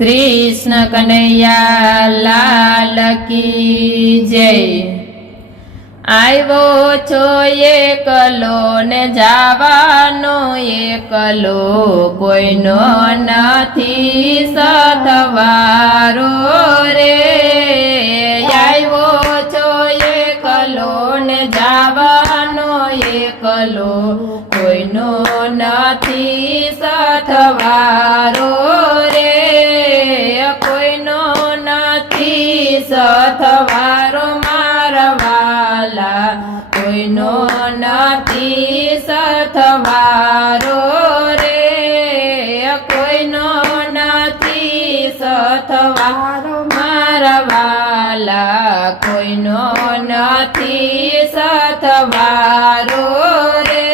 कृष्ण कन्हैया लाल की जय। आव्यो छो एकलो ने जावानो एकलो कोईनो नथी सथवारो रे। आव्यो छो एकलो ने जावानो एकलो कोईनो नथी सथवारो रे। कोईनो नथी सथवारो मारवाला कोईनो नथी सथवारो रे। कोईनो नथी सथवारो मारवाला कोईनो नथी सथवारो रे।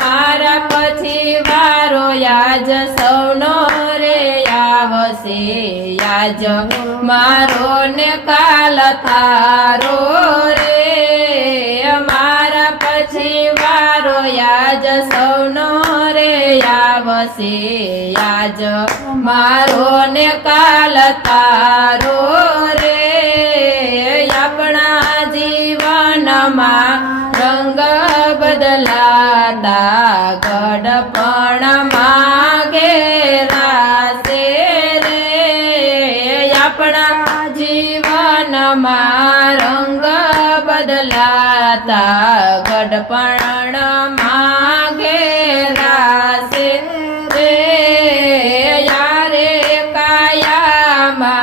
मारा पछी वारो याज सौनो रे आवसे याज मारो ने काल थारो रे। मारा पछी वारो याज सौनो रे आवसे याज मारो ने काल थारो रे। अपना जीवन में रंग बदलाता गड़पण मागे रासे रे। अपना जीवन में रंग बदलाता गड़पण मागे रासे रे। यारे काया मा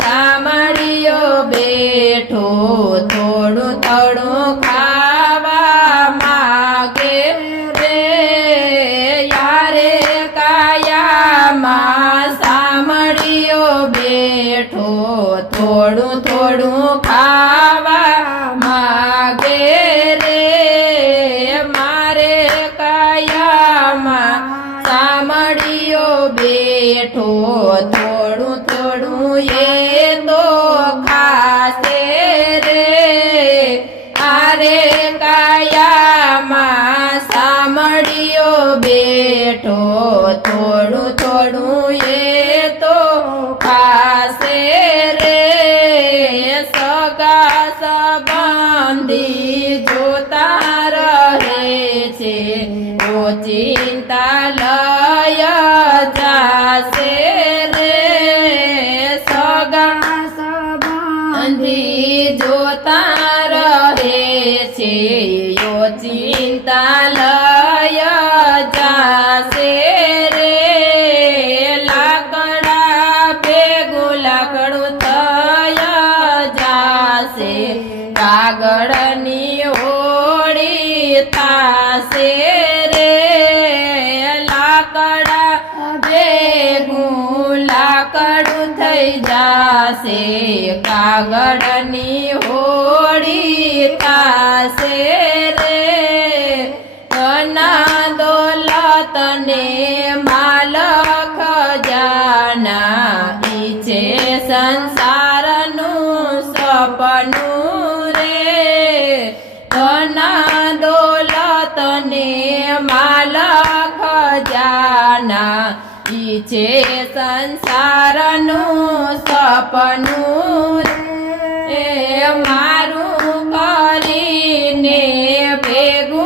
सामड़ियो बेठो थोड़ू थोड़ू खावा मागे रे। यारे काया मा सामड़ियो बेठो थोड़ू थोड़ू खावा मागे रे। मारे काया मा सामड़ियो बेठो थोड़ू थोड़ू ये तो खासे रे। आरे काया मा सामड़ियो बेठो थोड़ू थोड़ू ये तो खासे रे। सगा संबंधी जोता रहे छे ओ चिंता लय जासे रे। सगा संबंधी जोता रहे छे ओ चिंता लय जासे रे। लाकड़ा भेगू लाकड़ू थय जासे कागड़नी होड़ी थासे रे। लाकड़ा भेगू लाकड़ू थई जासे कागड़नी होड़ी थासे रे। धना दौलत ने माल खजाना इचे संसार नु सपनु रे। धना दौलत ने माल खजाना इचे संसार नु सपनु रे। मारू करीने भेगू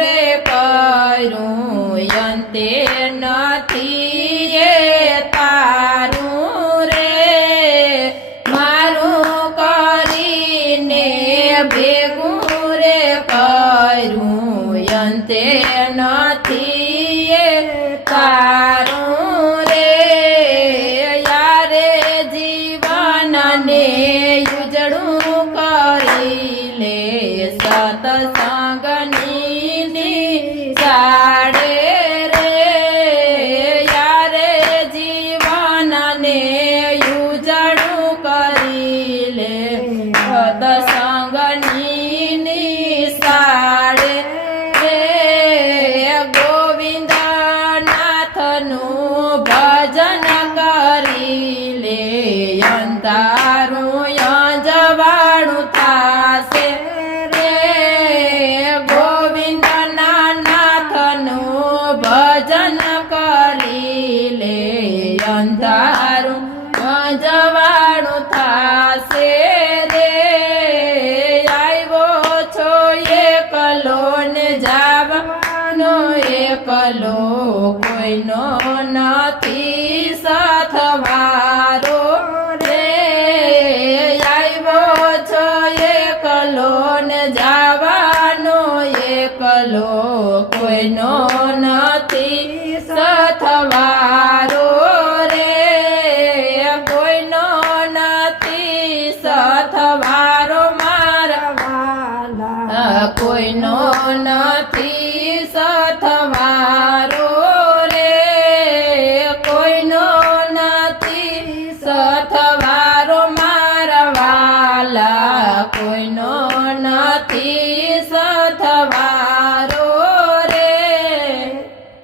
रे करूं यंते नथी ये तारू रे। मारू करीने भेगू रे करूं यंते नथी ये तारू रे। यारे जीवन ने युजड़ू અંધારું જવાણું થાશે રે આવ્યો છો એકલો ને જવાનો એકલો કોઈનો નથી સાથવારો રે આવ્યો છો એકલો ને જવાનો એકલો કોઈનો નથી સાથવારો